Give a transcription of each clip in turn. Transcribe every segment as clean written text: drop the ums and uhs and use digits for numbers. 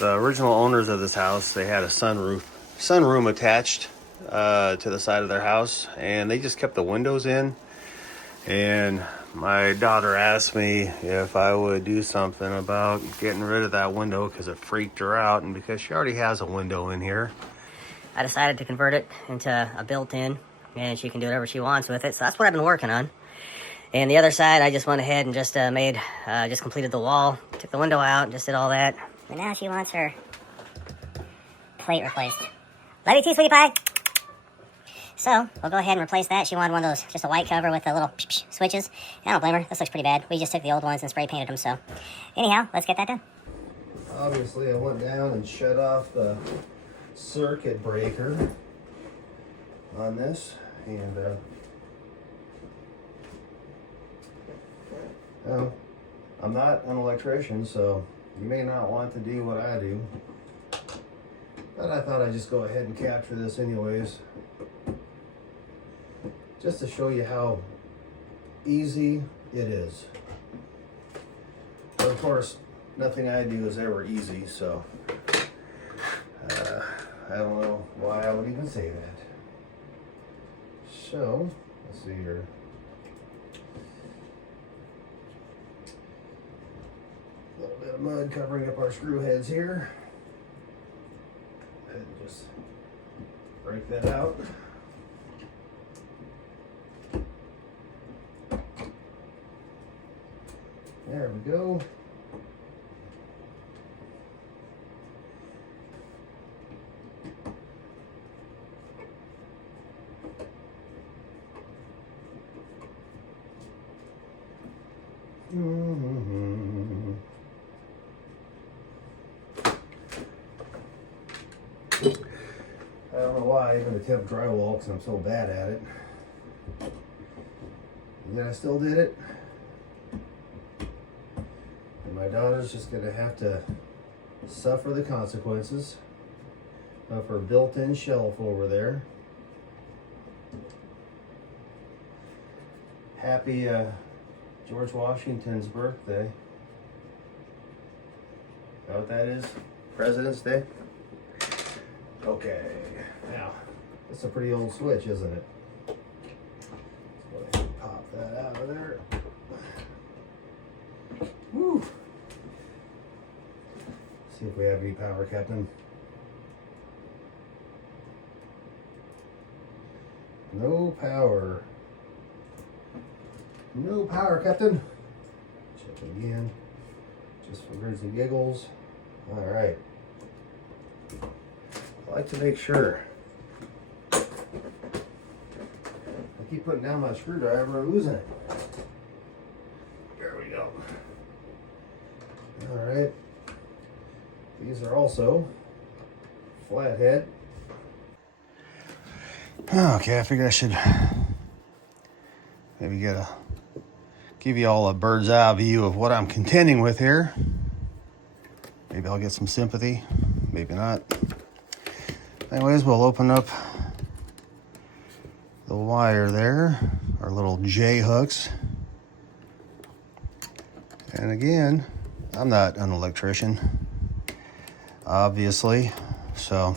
The original owners of this house, they had a sunroom attached to the side of their house, and they just kept the windows in. And my daughter asked me if I would do something about getting rid of that window because it freaked her out, and because she already has a window in here, I decided to convert it into a built-in, and she can do whatever she wants with it. So that's what I've been working on. And the other side, I just went ahead and just just completed the wall, took the window out, and just did all that. And now she wants her plate replaced. Love you too, sweetie pie. So we'll go ahead and replace that. She wanted one of those, just a white cover with the little switches. I don't blame her. This looks pretty bad. We just took the old ones and spray painted them. So anyhow, let's get that done. Obviously, I went down and shut off the circuit breaker on this, and well, I'm not an electrician, so you may not want to do what I do, but I thought I'd just go ahead and capture this anyways, just to show you how easy it is. But of course, nothing I do is ever easy, so I don't know why I would even say that. So, let's see here. A little bit of mud covering up our screw heads here. And just break that out. There we go. I don't know why I even attempt drywall because I'm so bad at it. And yet I still did it. And my daughter's just going to have to suffer the consequences of her built-in shelf over there. Happy George Washington's birthday. Is that what that is? President's Day? Okay, now, it's a pretty old switch, isn't it? Let's go ahead and pop that out of there. Woo! See if we have any power, Captain. No power. No power, Captain. Check again, just for grins and giggles. All right. I like to make sure. I keep putting down my screwdriver and losing it. There we go. All right. These are also flathead. Okay, I figured I should maybe give you all a bird's eye view of what I'm contending with here. Maybe I'll get some sympathy, maybe not. Anyways, we'll open up the wire there, our little J hooks. And again, I'm not an electrician, obviously, so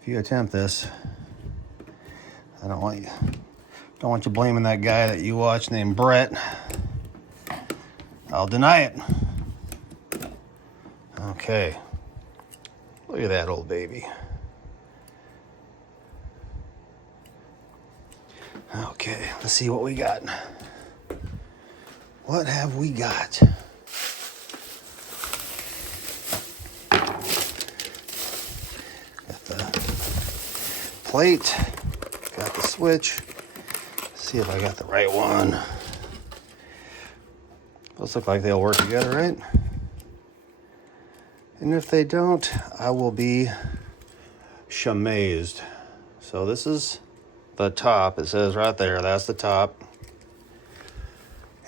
if you attempt this, I don't want you blaming that guy that you watch named Brett. I'll deny it. Okay. Look at that old baby. Okay, let's see what we got. What have we got? Got the plate, got the switch. See if I got the right one. Those look like they'll work together, right? And if they don't, I will be shamazed. So this is the top. It says right there, that's the top.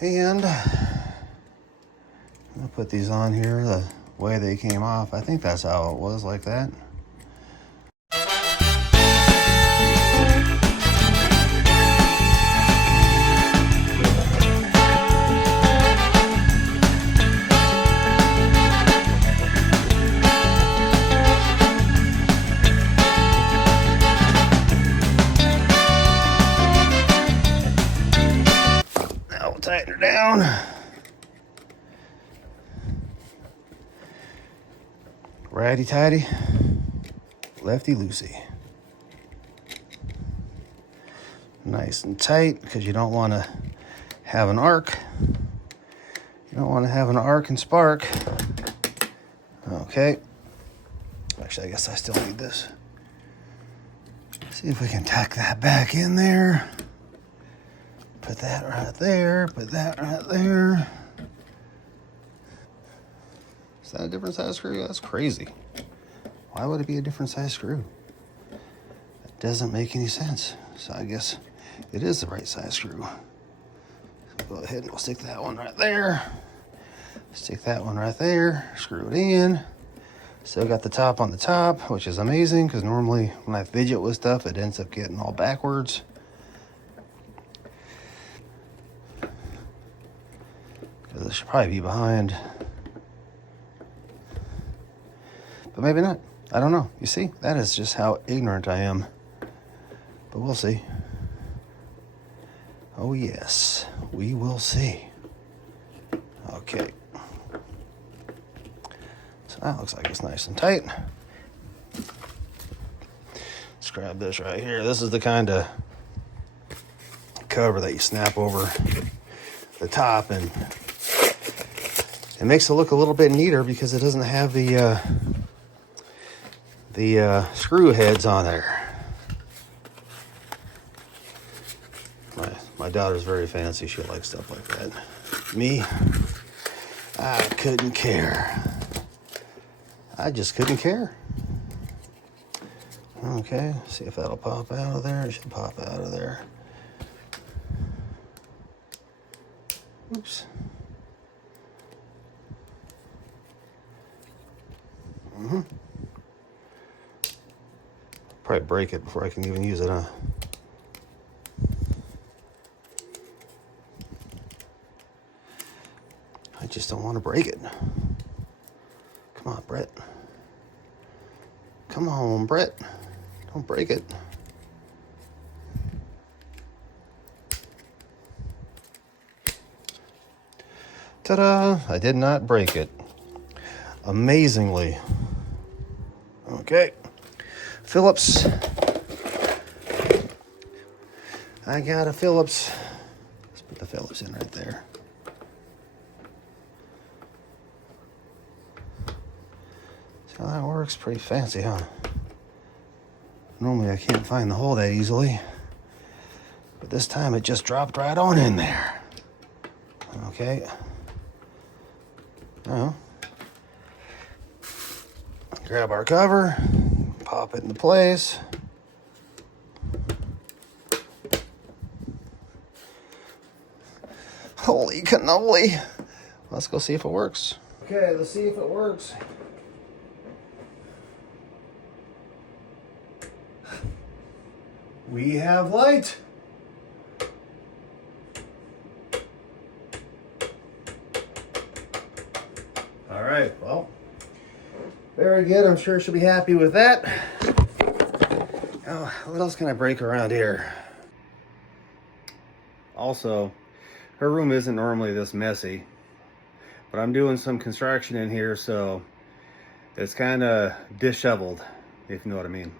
And I'll put these on here the way they came off. I think that's how it was, like that. righty-tighty, lefty-loosey. Nice and tight, because you don't want to have an arc. You don't want to have an arc and spark. Okay. Actually, I guess I still need this. See if we can tack that back in there. Put that right there. Put that right there. Is that a different size screw? That's crazy. Why would it be a different size screw? That doesn't make any sense. So I guess it is the right size screw. So go ahead and we'll stick that one right there. Stick that one right there. Screw it in. Still got the top on the top, which is amazing because normally when I fidget with stuff, it ends up getting all backwards. Because it should probably be behind. But maybe not. I don't know. You see, that is just how ignorant I am. But we'll see. Oh yes, we will see. Okay. So that looks like it's nice and tight. Let's grab this right here. This is the kind of cover that you snap over the top, and it makes it look a little bit neater because it doesn't have the screw heads on there. My daughter's very fancy. She likes stuff like that. Me, I couldn't care. I just couldn't care. Okay, see if that'll pop out of there. It should pop out of there. Oops. Probably break it before I can even use it, huh? I just don't want to break it. Come on, Brett. Come on, Brett. Don't break it. Ta-da! I did not break it. Amazingly. Okay. Phillips. I got a Phillips. Let's put the Phillips in right there. See how that works? Pretty fancy, huh? Normally I can't find the hole that easily. But this time it just dropped right on in there. Okay. Now, grab our cover, pop it into place. Holy cannoli. Let's go see if it works. Okay, let's see if it works. We have light. All right, well, very good. I'm sure she'll be happy with that. Oh, what else can I break around here? Also, her room isn't normally this messy, but I'm doing some construction in here, so it's kind of disheveled, if you know what I mean.